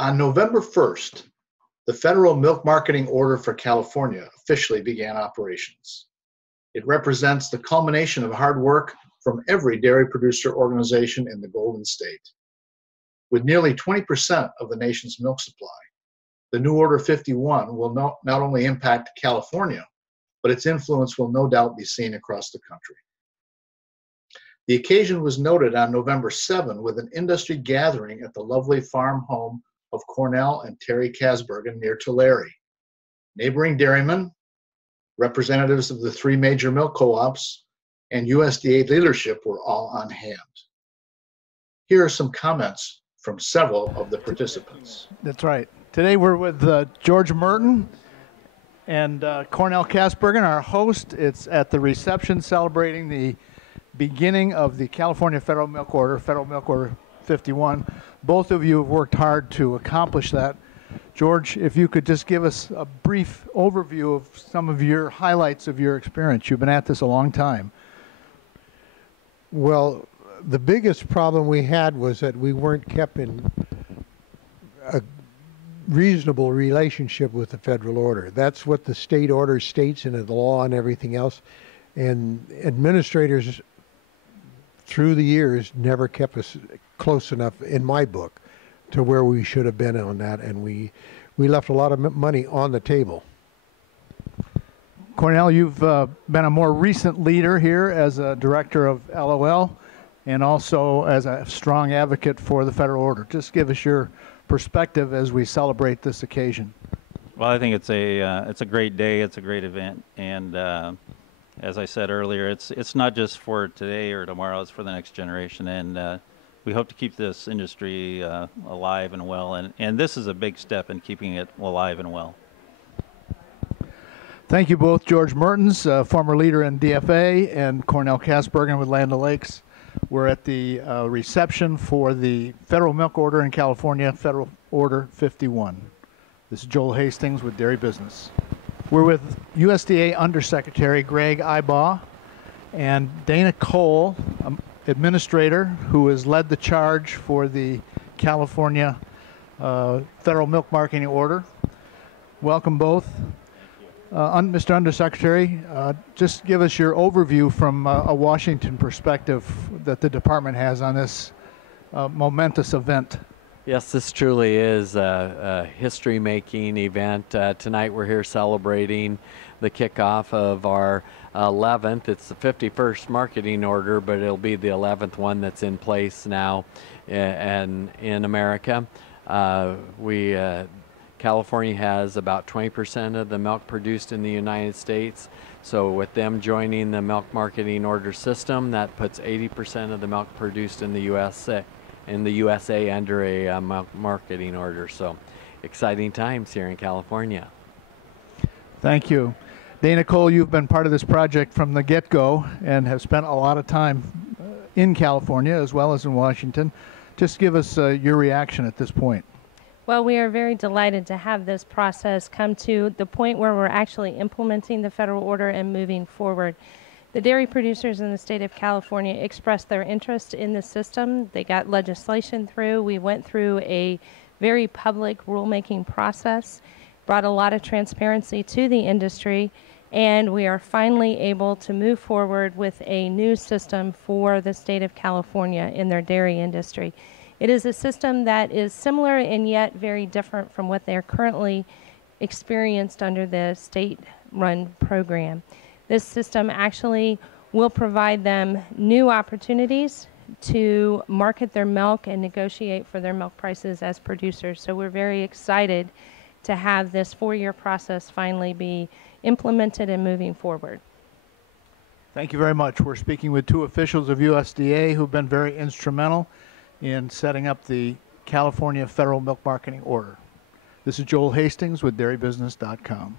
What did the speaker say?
On November 1st, the Federal Milk Marketing Order for California officially began operations. It represents the culmination of hard work from every dairy producer organization in the Golden State. With nearly 20% of the nation's milk supply, the new Order 51 will not only impact California, but its influence will no doubt be seen across the country. The occasion was noted on November 7 with an industry gathering at the lovely farm home of Cornell and Terry Kasbergen near Tulare. Neighboring dairymen, representatives of the 3 major milk co-ops, and USDA leadership were all on hand. Here are some comments from several of the participants. That's right. Today we're with George Merton and Cornell Kasbergen, our host. It's at the reception celebrating the beginning of the California Federal Milk Order, Federal Milk Order 51. Both of you have worked hard to accomplish that. George, if you could just give us a brief overview of some of your highlights of your experience. You've been at this a long time. Well, the biggest problem we had was that we weren't kept in a reasonable relationship with the federal order. That's what the state order states in the law and everything else. And administrators through the years never kept us close enough, in my book, to where we should have been on that, and we left a lot of money on the table. Cornell, you've been a more recent leader here as a director of LOL and also as a strong advocate for the federal order. Just give us your perspective as we celebrate this occasion. Well, I think it's a great day, it's a great event, and as I said earlier, it's not just for today or tomorrow, it's for the next generation, and we hope to keep this industry alive and well, and this is a big step in keeping it alive and well. Thank you both, George Mertens, former leader in DFA, and Cornell Kasbergen with Land O'Lakes. We're at the reception for the Federal Milk Order in California, Federal Order 51. This is Joel Hastings with Dairy Business. We're with USDA Undersecretary Greg Ibaugh and Dana Cole, administrator who has led the charge for the California Federal Milk Marketing Order. Welcome both. Mr. Undersecretary, just give us your overview from a Washington perspective that the department has on this momentous event. Yes, this truly is a history-making event. Tonight we're here celebrating the kickoff of our 11th. It's the 51st marketing order, but it'll be the 11th one that's in place now in America. California has about 20% of the milk produced in the United States. So with them joining the milk marketing order system, that puts 80% of the milk produced in the USA under a milk marketing order. So exciting times here in California. Thank you. Dana Cole, you've been part of this project from the get-go and have spent a lot of time in California as well as in Washington. Just give us your reaction at this point. Well, we are very delighted to have this process come to the point where we're actually implementing the federal order and moving forward. The dairy producers in the state of California expressed their interest in the system. They got legislation through. We went through a very public rulemaking process, brought a lot of transparency to the industry, and we are finally able to move forward with a new system for the state of California in their dairy industry. It is a system that is similar and yet very different from what they're currently experienced under the state-run program. This system actually will provide them new opportunities to market their milk and negotiate for their milk prices as producers. So we're very excited to have this 4-year process finally be implemented and moving forward. Thank you very much. We're speaking with 2 officials of USDA who've been very instrumental in setting up the California Federal Milk Marketing Order. This is Joel Hastings with DairyBusiness.com.